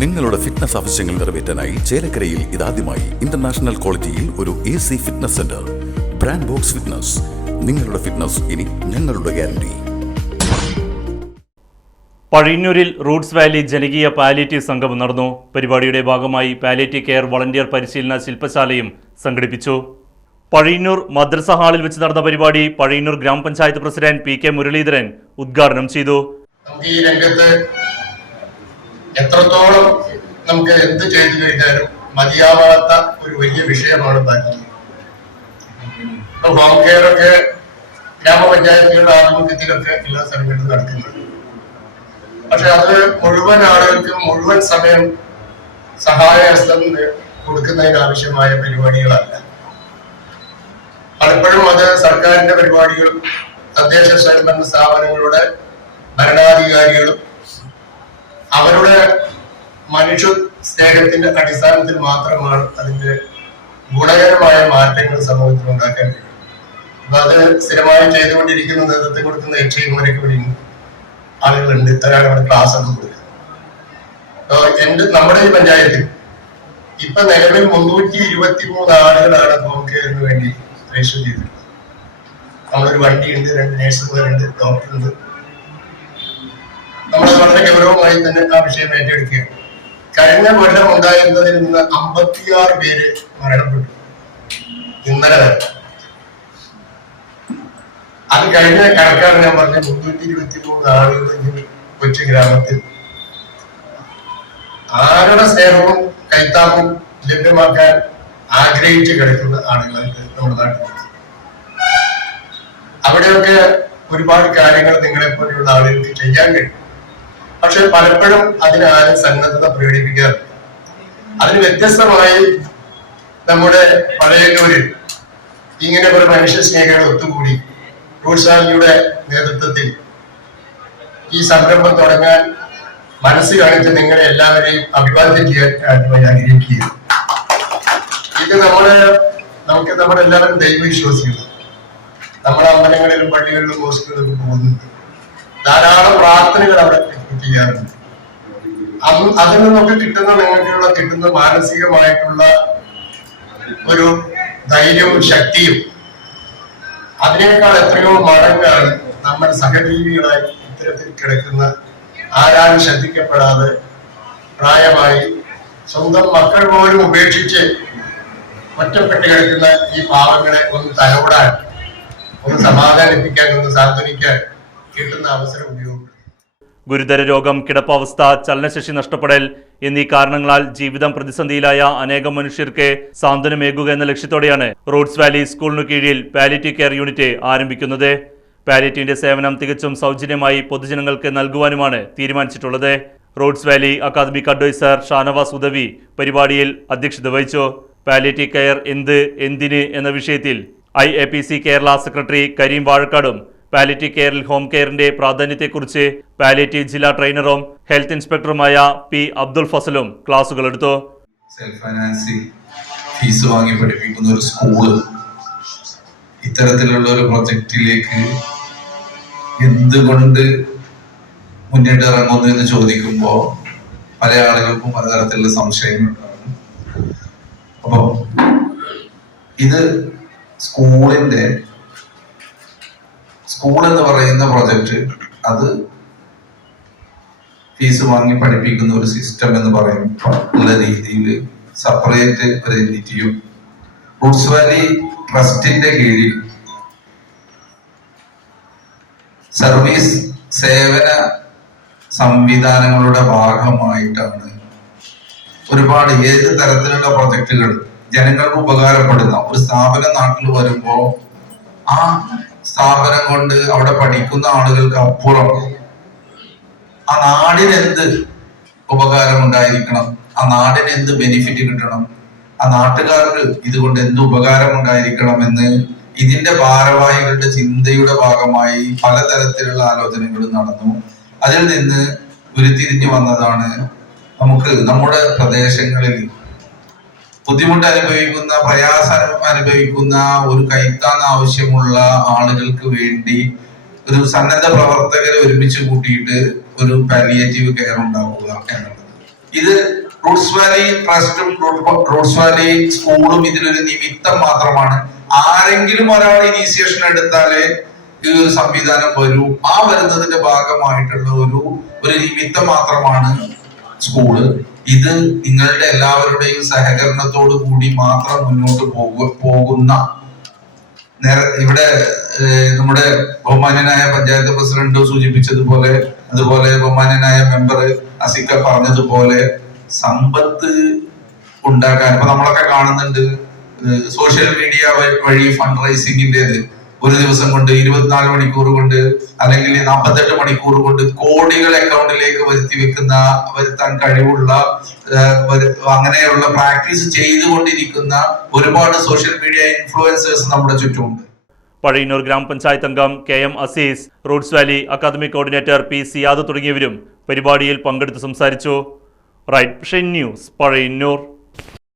നിങ്ങളുടെ ഫിറ്റ്നസ് ആവശ്യങ്ങൾ നിറവേറ്റാനായി ചേലക്കരയിൽ ഇതാദ്യമായി ഇന്റർനാഷണൽ ക്വാളിറ്റിയിൽ ഒരു A C fitness centre brand box fitness നിങ്ങളുടെ ഫിറ്റ്നസ് ഇനി ഞങ്ങളുടെ ഗ്യാരണ്ടി പഴയന്നൂരിൽ റൂട്ട്സ് വാലി ജനകീയ പാലിയേറ്റീവ് സംഗമം നടന്നു പരിപാടിയുടെ ഭാഗമായി പാലിയേറ്റീവ് കെയർ വളണ്ടിയർ പരിശീലന ശില്പശാലയും സംഘടിപ്പിച്ചു. പഴയന്നൂർ മദ്രസ ഹാളിൽ വെച്ച് നടന്ന പരിപാടി പഴയന്നൂർ ഗ്രാമപഞ്ചായത്ത് പ്രസിഡന്റ് പി കെ മുരളീധരൻ ഉദ്ഘാടനം ചെയ്തു. നമുക്ക് ഈ രംഗത്ത് എത്രത്തോളം നമുക്ക് എന്ത് ചെയ്തു കഴിഞ്ഞാലും മതിയാവാത്ത ഒരു വലിയ വിഷയമാണ് ബാക്കി. ഇപ്പൊ ഹോം കെയർ ഒക്കെ ഗ്രാമപഞ്ചായത്തുകളുടെ ആഭിമുഖ്യത്തിലൊക്കെ എല്ലാ സ്ഥലങ്ങളിലും നടക്കുന്നുണ്ട്. പക്ഷെ അത് മുഴുവൻ ആളുകൾക്ക് മുഴുവൻ സമയം സഹായ സഹായഹസ്തം കൊടുക്കുന്നതിന് ആവശ്യമായ പരിപാടികളല്ല. പലപ്പോഴും അത് സർക്കാരിന്റെ പരിപാടികളും തദ്ദേശ സ്വയംഭരണ സ്ഥാപനങ്ങളുടെ ഭരണാധികാരികളും അവരുടെ മനുഷ്യ സ്നേഹത്തിന്റെ അടിസ്ഥാനത്തിൽ മാത്രമാണ് അതിന്റെ ഗുണകരമായ മാറ്റങ്ങൾ സമൂഹത്തിൽ ഉണ്ടാക്കാൻ കഴിയും അപ്പൊ അത് സ്ഥിരമായി ചെയ്തുകൊണ്ടിരിക്കുന്ന നേതൃത്വം കൊടുക്കുന്ന ഇവിടെ ഉണ്ട്. ആളുകളുണ്ട്. ഇത്തരം അവിടെ ക്ലാസ് ഒക്കെ കൊടുക്കുന്നത് അപ്പോൾ എന്റെ നമ്മുടെ ഈ പഞ്ചായത്തിൽ ഇപ്പൊ നിലവിൽ മുന്നൂറ്റി ഇരുപത്തി മൂന്ന് ആളുകളാണ് ഹോം കെയറിന് വേണ്ടി രജിസ്റ്റർ ചെയ്തിട്ടുള്ളത്. നമ്മളൊരു വണ്ടിയുണ്ട് രണ്ട് നേഴ്സുമാരുണ്ട് ഡോക്ടറുണ്ട് നമ്മൾ വളരെ ഗൗരവമായി തന്നെ ആ വിഷയം ഏറ്റെടുക്കുകയാണ്. കഴിഞ്ഞ കൊല്ലം ഉണ്ടായിരുന്നതിൽ നിന്ന് അമ്പത്തിയാറ് പേര് മരണപ്പെട്ടു. ഇന്നലെ വരെ. അത് കഴിഞ്ഞ കണക്കാണ് ഞാൻ പറഞ്ഞ മുന്നൂറ്റി ഇരുപത്തി മൂന്ന് ആളുകൾ കൊച്ചു ഗ്രാമത്തിൽ. ആരുടെ സ്നേഹവും കൈത്താക്കും ലഭ്യമാക്കാൻ ആഗ്രഹിച്ച് കിടക്കുന്ന ആളുകളായിട്ട് നമ്മുടെ നാട്ടിൽ. അവിടെയൊക്കെ ഒരുപാട് കാര്യങ്ങൾ നിങ്ങളെ പോലെയുള്ള ആളുകൾക്ക് ചെയ്യാൻ കഴിയും. പക്ഷെ പലപ്പോഴും അതിന് ആരും സന്നദ്ധത പ്രകടിപ്പിക്കാറില്ല. അതിന് വ്യത്യസ്തമായി നമ്മുടെ പഴയന്നൂരിൽ ഇങ്ങനെ ഒരു മനുഷ്യ സ്നേഹികൾ ഒത്തുകൂടി റൂട്ട്സാലിയുടെ നേതൃത്വത്തിൽ ഈ സംരംഭം തുടങ്ങാൻ മനസ്സ് കാണിച്ച് നിങ്ങളെ എല്ലാവരെയും അഭിവാദ്യം ചെയ്യാൻ ആദ്യമായി ആഗ്രഹിക്കുകയാണ്. ഇത് നമ്മൾ നമുക്ക് നമ്മളെല്ലാവരും ദൈവവിശ്വാസികൾ നമ്മുടെ അമ്പലങ്ങളിലും പള്ളികളിലും മോസ്കുകളിലും പോകുന്നുണ്ട്. ധാരാളം പ്രാർത്ഥനകൾ അവിടെ ചെയ്യാറുണ്ട്. അത് അതിൽ നിന്നൊക്കെ കിട്ടുന്ന നിങ്ങൾക്കുള്ള കിട്ടുന്ന മാനസികമായിട്ടുള്ള ഒരു ധൈര്യവും ശക്തിയും അതിനേക്കാൾ എത്രയോ മടങ്ങാണ് നമ്മൾ സഹജീവികളായി ഇത്തരത്തിൽ കിടക്കുന്ന ആരാണ് ശ്രദ്ധിക്കപ്പെടാതെ പ്രായമായി സ്വന്തം മക്കൾ പോലും ഉപേക്ഷിച്ച് ഒറ്റപ്പെട്ട് കിടക്കുന്ന ഈ പാവങ്ങളെ ഒന്ന് തലോടാൻ ഒന്ന് സമാധാനിപ്പിക്കാൻ ഒന്ന് സാന്ത്വനിക്കാൻ കിട്ടുന്ന അവസരം ഉപയോഗപ്പെടുത്തും. ഗുരുതര രോഗം കിടപ്പാവസ്ഥ ചലനശേഷി നഷ്ടപ്പെടൽ എന്നീ കാരണങ്ങളാൽ ജീവിതം പ്രതിസന്ധിയിലായ അനേകം മനുഷ്യർക്ക് സാന്ത്വനമേകുക എന്ന ലക്ഷ്യത്തോടെയാണ് റോഡ്സ് വാലി സ്കൂളിനു കീഴിൽ പാലിറ്റീവ് കെയർ യൂണിറ്റ് ആരംഭിക്കുന്നത്. പാലിറ്റീവിന്റെ സേവനം തികച്ചും സൗജന്യമായി പൊതുജനങ്ങൾക്ക് നൽകുവാനുമാണ് തീരുമാനിച്ചിട്ടുള്ളത്. Roots valley academic adviser Shanavas Udavi പരിപാടിയിൽ അധ്യക്ഷത വഹിച്ചു. പാലിറ്റീവ് കെയർ എന്ത് എന്തിന് എന്ന വിഷയത്തിൽ I A P C Kerala secretary Kareem വാഴക്കാടും palliative കെയറിൽ ഹോം കെയറിന്റെ പ്രാധാന്യത്തെക്കുറിച്ച് പാലിറ്റീവ് ജില്ലാ ട്രെയിനറും ഹെൽത്ത് ഇൻസ്പെക്ടറുമായ പി അബ്ദുൽ ഫസലും ക്ലാസുകൾ എടുത്തു. സെൽഫ് ഫൈനാൻസിങ് ഫീസ് വാങ്ങി പഠിപ്പിക്കുന്ന ഒരു സ്കൂൾ ഇത്തരത്തിലുള്ള ഒരു പ്രൊജക്റ്റിലേക്ക് എന്തുകൊണ്ട് മുന്നിട്ട് ഇറങ്ങുന്നു എന്ന് ചോദിക്കുമ്പോൾ പല ആളുകൾക്കും പലതരത്തിലുള്ള സംശയങ്ങളുണ്ടാകും അപ്പോൾ ഇത് സ്കൂളിന്റെ സ്കൂൾ എന്ന് പറയുന്ന പ്രൊജക്ട് അത് ഫീസ് വാങ്ങി പഠിപ്പിക്കുന്ന ഒരു സിസ്റ്റം എന്ന് പറയും ഉള്ള രീതിയിൽ സെപ്പറേറ്റ് ഒരു എന്റിറ്റിയും റൂട്ട്സ് വാലി ട്രസ്റ്റിന്റെ കീഴിൽ സർവീസ് സേവന സംവിധാനങ്ങളുടെ ഭാഗമായിട്ടാണ് ഒരുപാട് ഏത് തരത്തിലുള്ള പ്രൊജക്ടുകൾ ജനങ്ങൾക്ക് ഉപകാരപ്പെടുന്ന ഒരു സ്ഥാപനം നാട്ടിൽ വരുമ്പോൾ ആ സ്ഥാപനം കൊണ്ട് അവിടെ പഠിക്കുന്ന ആളുകൾക്ക് അപ്പുറം ആ നാടിന് എന്ത് ഉപകാരം ഉണ്ടായിരിക്കണം ആ നാടിന് എന്ത് ബെനിഫിറ്റ് കിട്ടണം? ആ നാട്ടുകാർക്ക് ഇതുകൊണ്ട് എന്ത് ഉപകാരം ഉണ്ടായിരിക്കണം എന്ന് ഇതിന്റെ ഭാരവാഹികളുടെ ചിന്തയുടെ ഭാഗമായി പലതരത്തിലുള്ള ആലോചനകൾ നടന്നു. അതിൽ നിന്ന് ഉരുത്തിരിഞ്ഞു വന്നതാണ് നമുക്ക് നമ്മുടെ പ്രദേശങ്ങളിൽ ബുദ്ധിമുട്ട് അനുഭവിക്കുന്ന പ്രയാസം അനുഭവിക്കുന്ന ഒരു കൈത്താൻ ആവശ്യമുള്ള ആളുകൾക്ക് വേണ്ടി ഒരു സന്നദ്ധ പ്രവർത്തകരെ ഒരുമിച്ച് കൂട്ടിയിട്ട് ഒരു പാലിയേറ്റീവ് കെയർ ഉണ്ടാക്കുക എന്നുള്ളത്. ഇത് റൂട്ട്സ് വാലി ട്രസ്റ്റും റൂട്ട്സ് വാലി സ്കൂളും ഇതിലൊരു നിമിത്തം മാത്രമാണ്. ആരെങ്കിലും ഒരാൾ ഇനീസിയേഷൻ എടുത്താലേ ഈ ഒരു സംവിധാനം വരൂ. ആ വരുന്നതിന്റെ ഭാഗമായിട്ടുള്ള ഒരു ഒരു നിമിത്തം മാത്രമാണ് സ്കൂൾ. ഇത് നിങ്ങളുടെ എല്ലാവരുടെയും സഹകരണത്തോടു കൂടി മാത്രം മുന്നോട്ട് പോകു പോകുന്ന ഇവിടെ നമ്മുടെ ബഹുമാന്യനായ പഞ്ചായത്ത് പ്രസിഡന്റ് സൂചിപ്പിച്ചതുപോലെ അതുപോലെ ബഹുമാന്യനായ മെമ്പർ അസിക്ക പറഞ്ഞതുപോലെ സമ്പത്ത് ഉണ്ടാക്കാൻ ഇപ്പൊ നമ്മളൊക്കെ കാണുന്നുണ്ട് സോഷ്യൽ മീഡിയ വഴി ഫണ്ട് റൈസിംഗിന്റെത് ഒരു ദിവസം കൊണ്ട് ഇരുപത്തിനാല് മണിക്കൂർ കൊണ്ട് അല്ലെങ്കിൽ നാൽപ്പത്തെട്ട് മണിക്കൂർ കൊണ്ട് കോടികൾ അക്കൗണ്ടിലേക്ക് വരുത്തി വെക്കുന്ന വരുത്താൻ കഴിവുള്ള അങ്ങനെയുള്ള പ്രാക്ടീസ് ചെയ്തുകൊണ്ടിരിക്കുന്ന ഒരുപാട് സോഷ്യൽ മീഡിയ ഇൻഫ്ലുവൻസേഴ്സ് നമ്മുടെ ചുറ്റുമുണ്ട്. പഴയന്നൂർ ഗ്രാമപഞ്ചായത്ത് അംഗം K M Azeez roots valley academic coordinator P C Siyad തുടങ്ങിയവരും പരിപാടിയിൽ പങ്കെടുത്ത് സംസാരിച്ചു. Right news Pazhayannur.